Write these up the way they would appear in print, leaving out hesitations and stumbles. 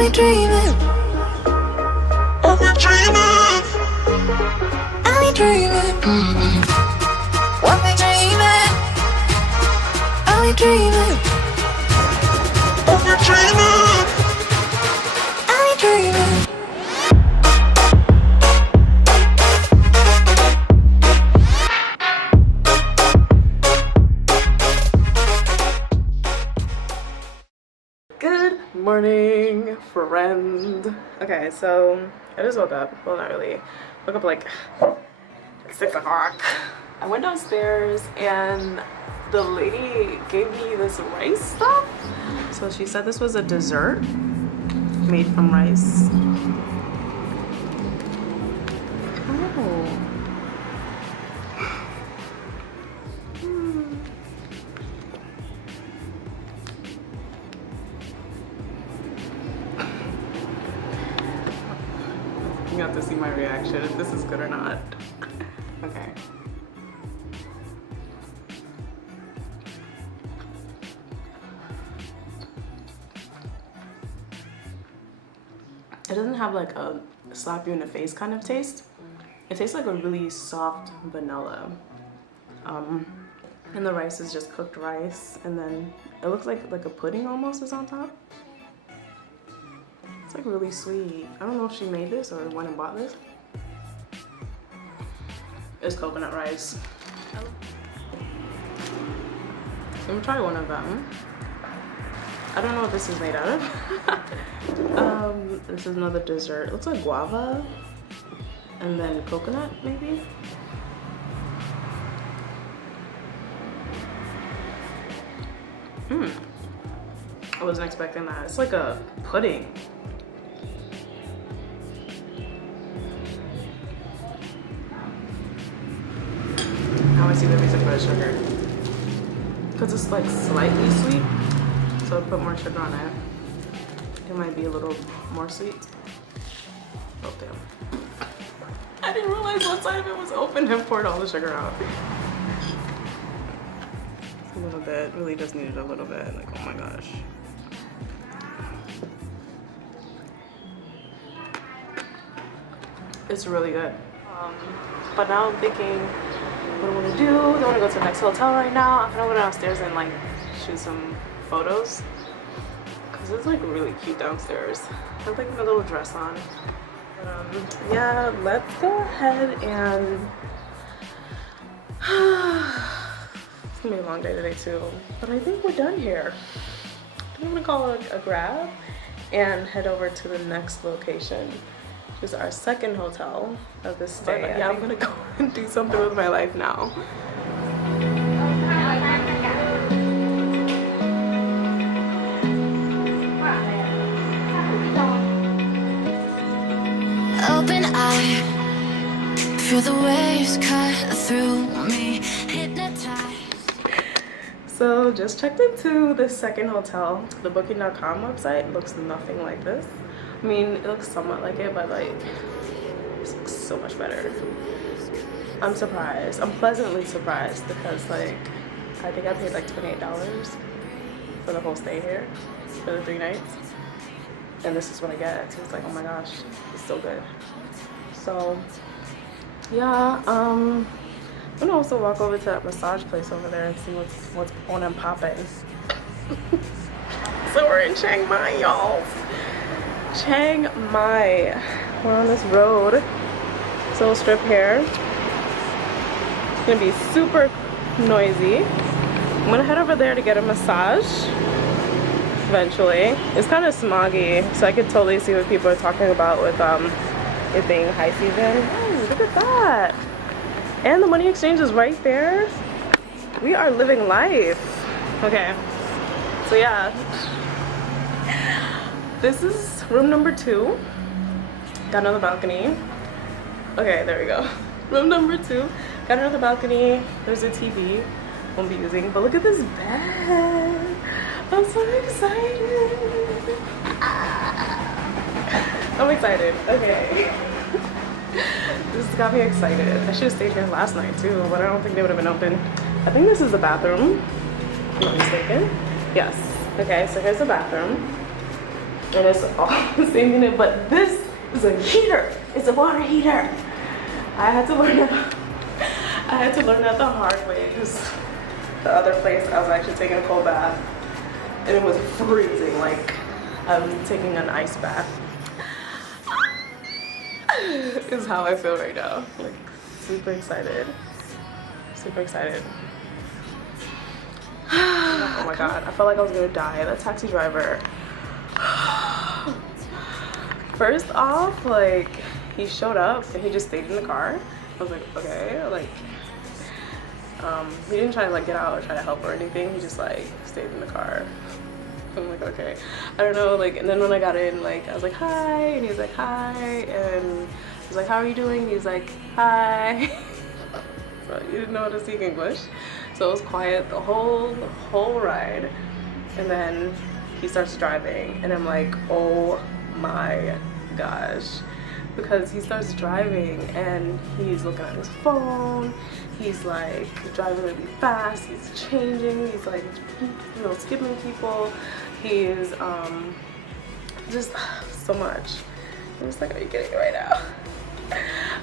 we dreaming? Are we dreaming? Are we dreaming? Are we dreaming? Are we dreaming? Are we dreaming? Are we dreaming? Good morning, friend. Okay, so I just woke up. Well, not really. Woke up like 6 o'clock. I went downstairs and the lady gave me this rice stuff. So she said this was a dessert made from rice. Oh. You have to see my reaction if this is good or not. Okay. It doesn't have like a slap you in the face kind of taste. It tastes like a really soft vanilla. And the rice is just cooked rice, and then it looks like a pudding almost is on top. It's like really sweet. I don't know if she made this or went and bought this. It's coconut rice. Let me try one of them. I don't know what this is made out of. This is another dessert. It looks like guava and then coconut maybe. I wasn't expecting that. It's like a pudding. Now I see the reason for the sugar. Because it's like slightly sweet, so I put more sugar on it. It might be a little more sweet. Oh damn. I didn't realize one side of it was open and poured all the sugar out. It's a little bit, really just needed a little bit. Like, oh my gosh. It's really good. But now I'm thinking, what do I want to do? Do I want to go to the next hotel right now? I'm gonna go downstairs and like shoot some photos, because it's like really cute downstairs. I have like my little dress on. But, yeah, let's go ahead and it's gonna be a long day today too, but I think we're done here. I'm gonna call it a grab and head over to the next location. This is our second hotel of this stay. But yeah, I'm gonna go and do something with my life now. Open eye, feel the waves cut through me, hypnotized. So just checked into the second hotel. The booking.com website looks nothing like this. I mean, it looks somewhat like it, but like, this looks so much better. I'm surprised. I'm pleasantly surprised because like, I think I paid like $28 for the whole stay here for the 3 nights. And this is what I get. So it's like, oh my gosh, it's so good. So yeah, I'm gonna also walk over to that massage place over there and see what's on and popping. So we're in Chaing Mai, y'all. Chaing Mai. We're on this road. This little strip here. It's gonna be super noisy. I'm gonna head over there to get a massage eventually. It's kind of smoggy, so I could totally see what people are talking about with it being high season. Oh, look at that. And the money exchange is right there. We are living life. Okay, so yeah. This is room number 2. Got another balcony. Okay, there we go. Room number 2. Got another balcony. There's a TV. Won't be using. But look at this bed. I'm so excited. I'm excited. Okay. This got me excited. I should have stayed here last night too, but I don't think they would have been open. I think this is the bathroom, if I'm not mistaken. Yes. Okay, so here's the bathroom. and it's all the same unit, but this is a heater. It's a water heater. I had to learn that the hard way, because the other place I was actually taking a cold bath and it was freezing, like I was taking an ice bath. Is how I feel right now. Like super excited. Super excited. Oh my god, I felt like I was gonna die. That taxi driver. First off, like, he showed up and he just stayed in the car. I was like, okay, like, he didn't try to like get out or try to help or anything. He just like stayed in the car. I'm like, okay, I don't know, like, and then when I got in, like, I was like, hi, and he was like, hi, and I was like, how are you doing? He's like, hi. So you didn't know how to speak English, so it was quiet the whole ride, and then he starts driving, and I'm like, oh my gosh, because he starts driving and he's looking at his phone, he's like driving really fast, he's changing, he's like, you know, skipping people, he's just so much. I'm just like, are you kidding me right now?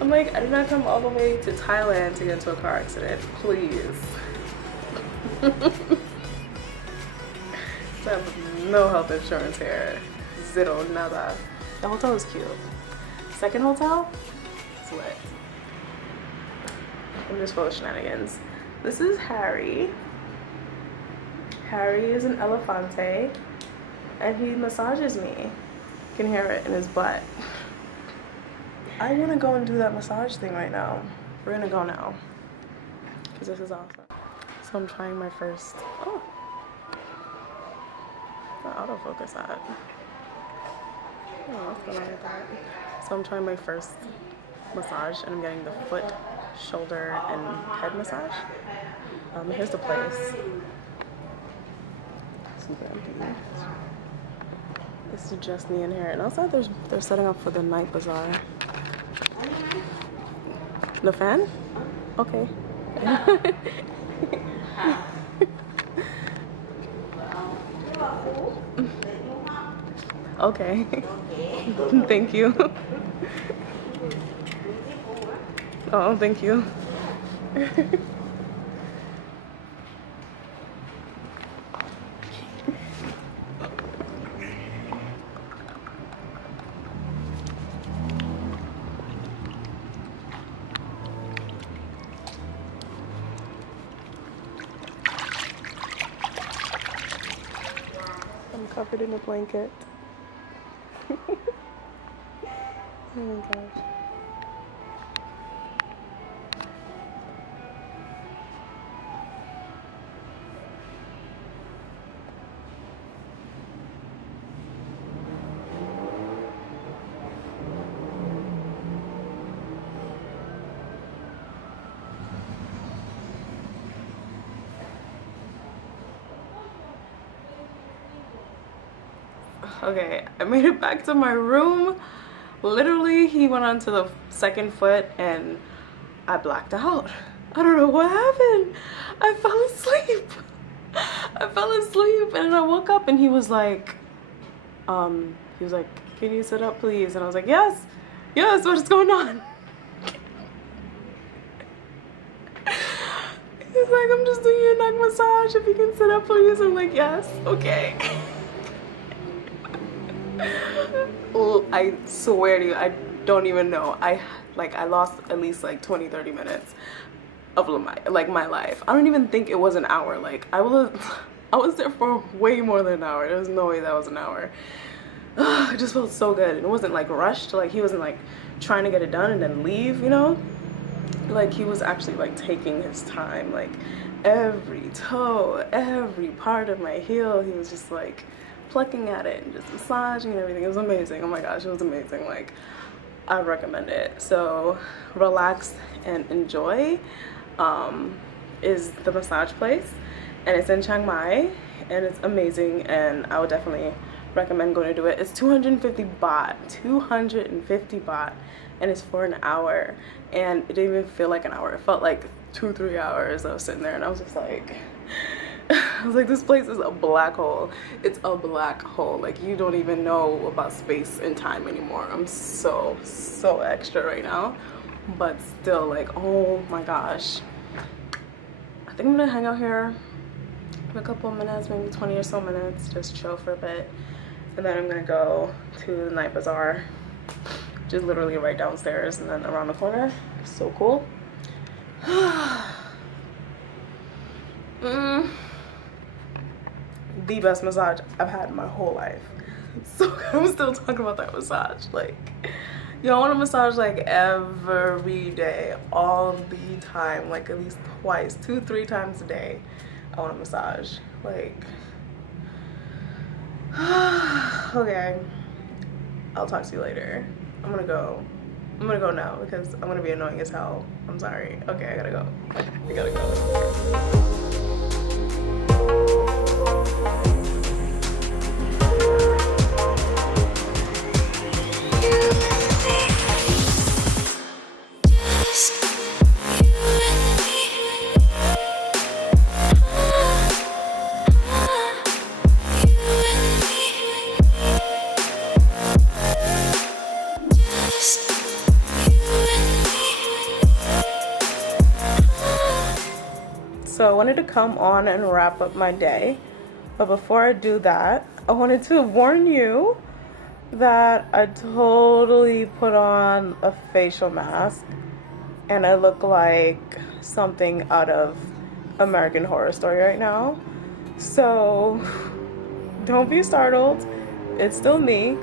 I'm like, I did not come all the way to Thailand to get into a car accident, please. So I have no health insurance here, zero, nada. The hotel is cute. Second hotel, it's lit. I'm just full of shenanigans. This is Harry. Harry is an elefante, and he massages me. You can hear it in his butt. I want to go and do that massage thing right now. We're gonna go now, because this is awesome. So I'm trying my first, oh, the autofocus at. Oh, what's going on with that? So I'm trying my first massage, and I'm getting the foot, shoulder, and head massage. Here's the place. Super empty. This is just me in here, and outside they're setting up for the night bazaar. The fan? Okay. Okay. Thank you. Oh, thank you. I'm covered in a blanket. Oh my gosh. Okay, I made it back to my room. Literally, he went onto the second foot and I blacked out. I don't know what happened. I fell asleep. I fell asleep and I woke up and he was like, can you sit up please? And I was like, yes, what is going on? He's like, I'm just doing your neck massage, if you can sit up please. I'm like, yes, okay. I swear to you, I don't even know. I lost at least like 20-30 minutes of my life. I don't even think it was an hour. Like I was there for way more than an hour. There's no way that was an hour. It just felt so good. And it wasn't like rushed. Like he wasn't like trying to get it done and then leave, you know? Like he was actually like taking his time. Like every toe, every part of my heel, he was just like plucking at it and just massaging and everything. It was amazing. Oh my gosh, it was amazing. Like I recommend it. So relax and enjoy is the massage place, and it's in Chiang Mai and it's amazing, and I would definitely recommend going to do it. It's 250 baht, 250 baht, and it's for an hour, and it didn't even feel like an hour. It felt like 2-3 hours. I was sitting there and I was just like I was like, this place is a black hole. It's a black hole. Like, you don't even know about space and time anymore. I'm so extra right now. But still, like, oh my gosh. I think I'm gonna hang out here for a couple of minutes, maybe 20 or so minutes, just chill for a bit. And then I'm gonna go to the night bazaar, just literally right downstairs and then around the corner. So cool. The best massage I've had in my whole life. So I'm still talking about that massage. Like, I want a massage like every day, all the time, like at least twice, 2-3 times a day. I want a massage. Like, okay, I'll talk to you later. I'm gonna go now because I'm gonna be annoying as hell. I'm sorry. Okay, I gotta go. I gotta go. So I wanted to come on and wrap up my day, but before I do that, I wanted to warn you that I totally put on a facial mask and I look like something out of American Horror Story right now. So don't be startled, it's still me.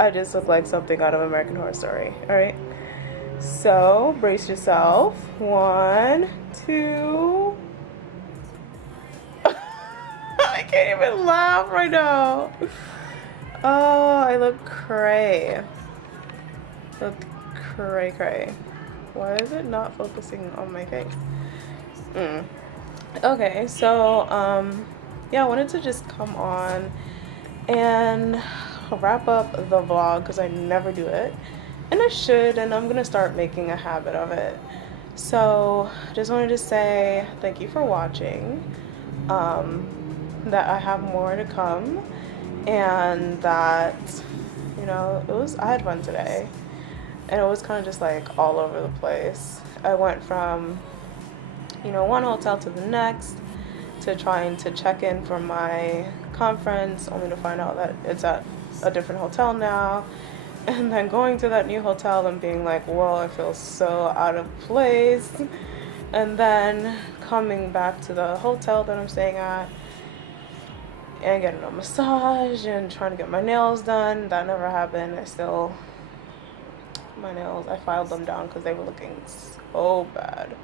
I just look like something out of American Horror Story, all right? So brace yourself. 1, 2. I can't even laugh right now. Oh, I look cray. Look cray. Why is it not focusing on my face? Okay, so yeah, I wanted to just come on and wrap up the vlog because I never do it. And I should, and I'm gonna start making a habit of it. So just wanted to say thank you for watching, that I have more to come, and that, I had fun today, and it was kind of just like all over the place. I went from, one hotel to the next, to trying to check in for my conference, only to find out that it's at a different hotel now. And then going to that new hotel and being like, whoa, I feel so out of place. And then coming back to the hotel that I'm staying at and getting a massage and trying to get my nails done. That never happened. My nails, I filed them down because they were looking so bad.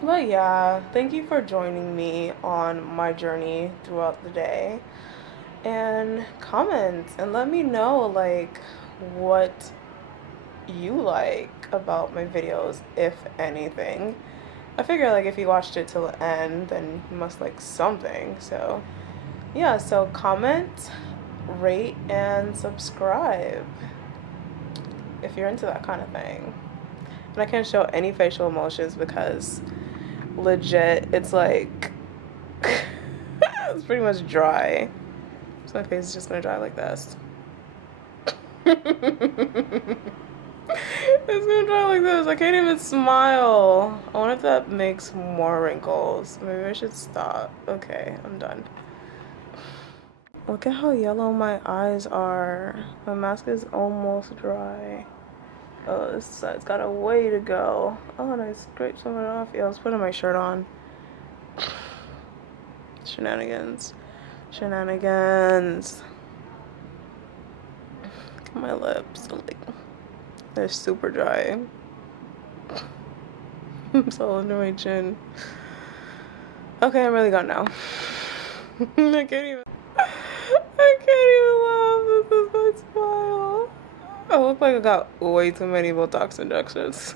But yeah, thank you for joining me on my journey throughout the day. And comment and let me know like what you like about my videos, if anything. I figure like if you watched it till the end, then you must like something. So yeah, so comment, rate, and subscribe if you're into that kind of thing. And I can't show any facial emotions because legit it's like it's pretty much dry. So my face is just gonna dry like this. It's gonna dry like this. I can't even smile. I wonder if that makes more wrinkles. Maybe I should stop. Okay, I'm done. Look at how yellow my eyes are. My mask is almost dry. Oh, this side's got a way to go. Oh, and I scraped some of it off. Yeah, I was putting my shirt on. Shenanigans. Look at my lips, like they're super dry. I'm so under my chin. Okay, I'm really gone now. I can't even laugh. This is my smile. I look like I got way too many Botox injections.